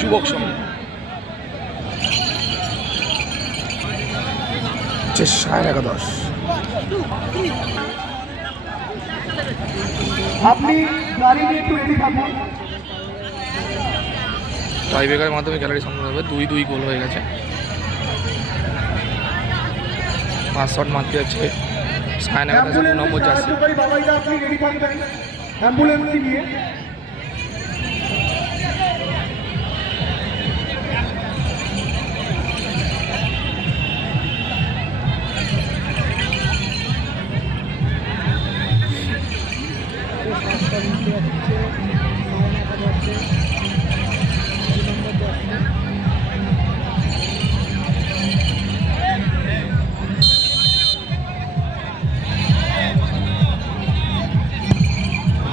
যুবক সংঘ 11:30। আপনি গাড়ি নিয়ে একটু রেডি থাকুন। টাইব্রেকারের মাধ্যমে খেলাটি সম্পন্ন হবে। 2-2 গোল হয়ে গেছে। 5 শট মারতে যাচ্ছে 11:30 2 নম্বর জার্সি। বাবাইদা আপনি রেডি থাকবেন অ্যাম্বুলেন্স নিয়ে।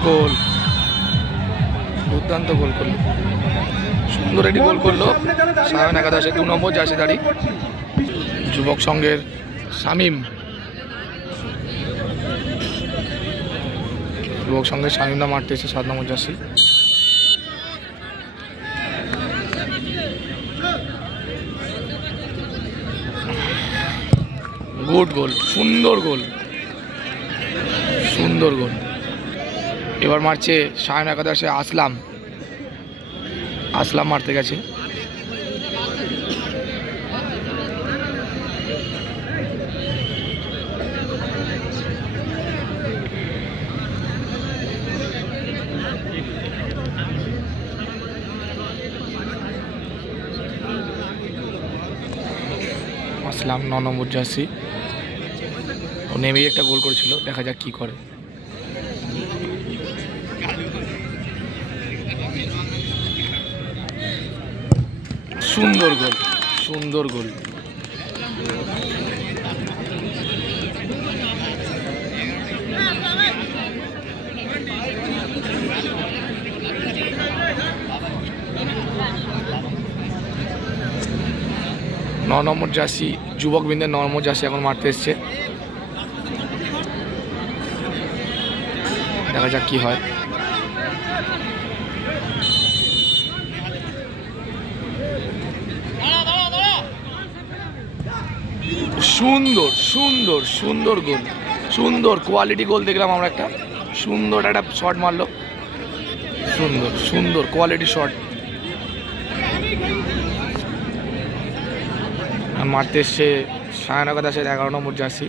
গোল, দুর্দান্ত গোল করলো, সুন্দর একটি গোল করলো 11:30 2 নম্বর জার্সি দাঁড়ি যুবক সংঘের শামীম। যুবক সংঘের শামীমরা মারতে এসে 7 নম্বর জার্সি। গুড গোল, সুন্দর গোল, সুন্দর গোল। এবার মারছে 11:30 আসলাম মারতে গেছে। আসলাম 9 নম্বর জার্সি। ও নেমেই একটা গোল করেছিল, দেখা যাক কি করে। সুন্দর গোল, সুন্দর গোল। ন নম্বর জার্সি যুবক বৃন্দের 9 নম্বর জার্সি এখন মারতে এসছে, দেখা যাক কি হয়। সুন্দর সুন্দর সুন্দর গোল, সুন্দর কোয়ালিটি গোল দেখলাম আমরা। একটা সুন্দর একটা শট মারলো, সুন্দর সুন্দর কোয়ালিটি শট। মারতে এসছে 11:30 11 নম্বর জার্সি।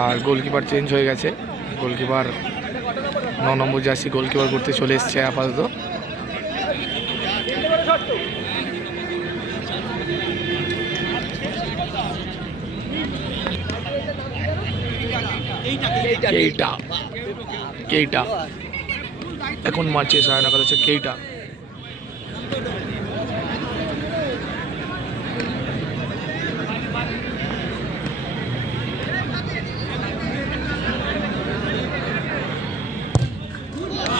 আর গোলকিপার চেঞ্জ হয়ে গেছে, গোলকিপার 9 নম্বর জার্সি গোলকিপার করতে চলে এসছে আপাতত। কেইটা এখন মারছে 11:30 কেইটা।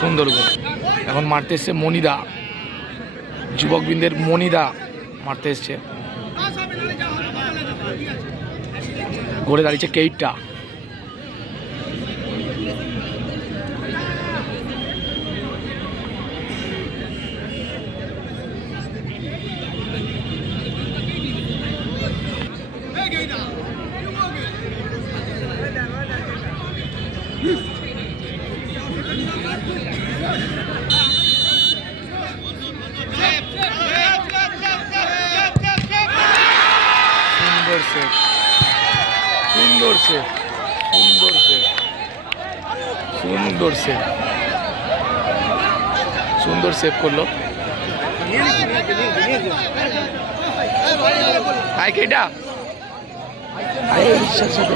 সুন্দর গোল। এখন মারতে এসছে মনিদা, যুবকবৃন্দের মনিদা মারতে এসছে। গোলে দাঁড়িয়েছে কেইটা। সুন্দর সেভ, সুন্দর সেভ, সুন্দর সেভ, সুন্দর সেভ করলো। হাই কেটা বিশ্বাস সাথে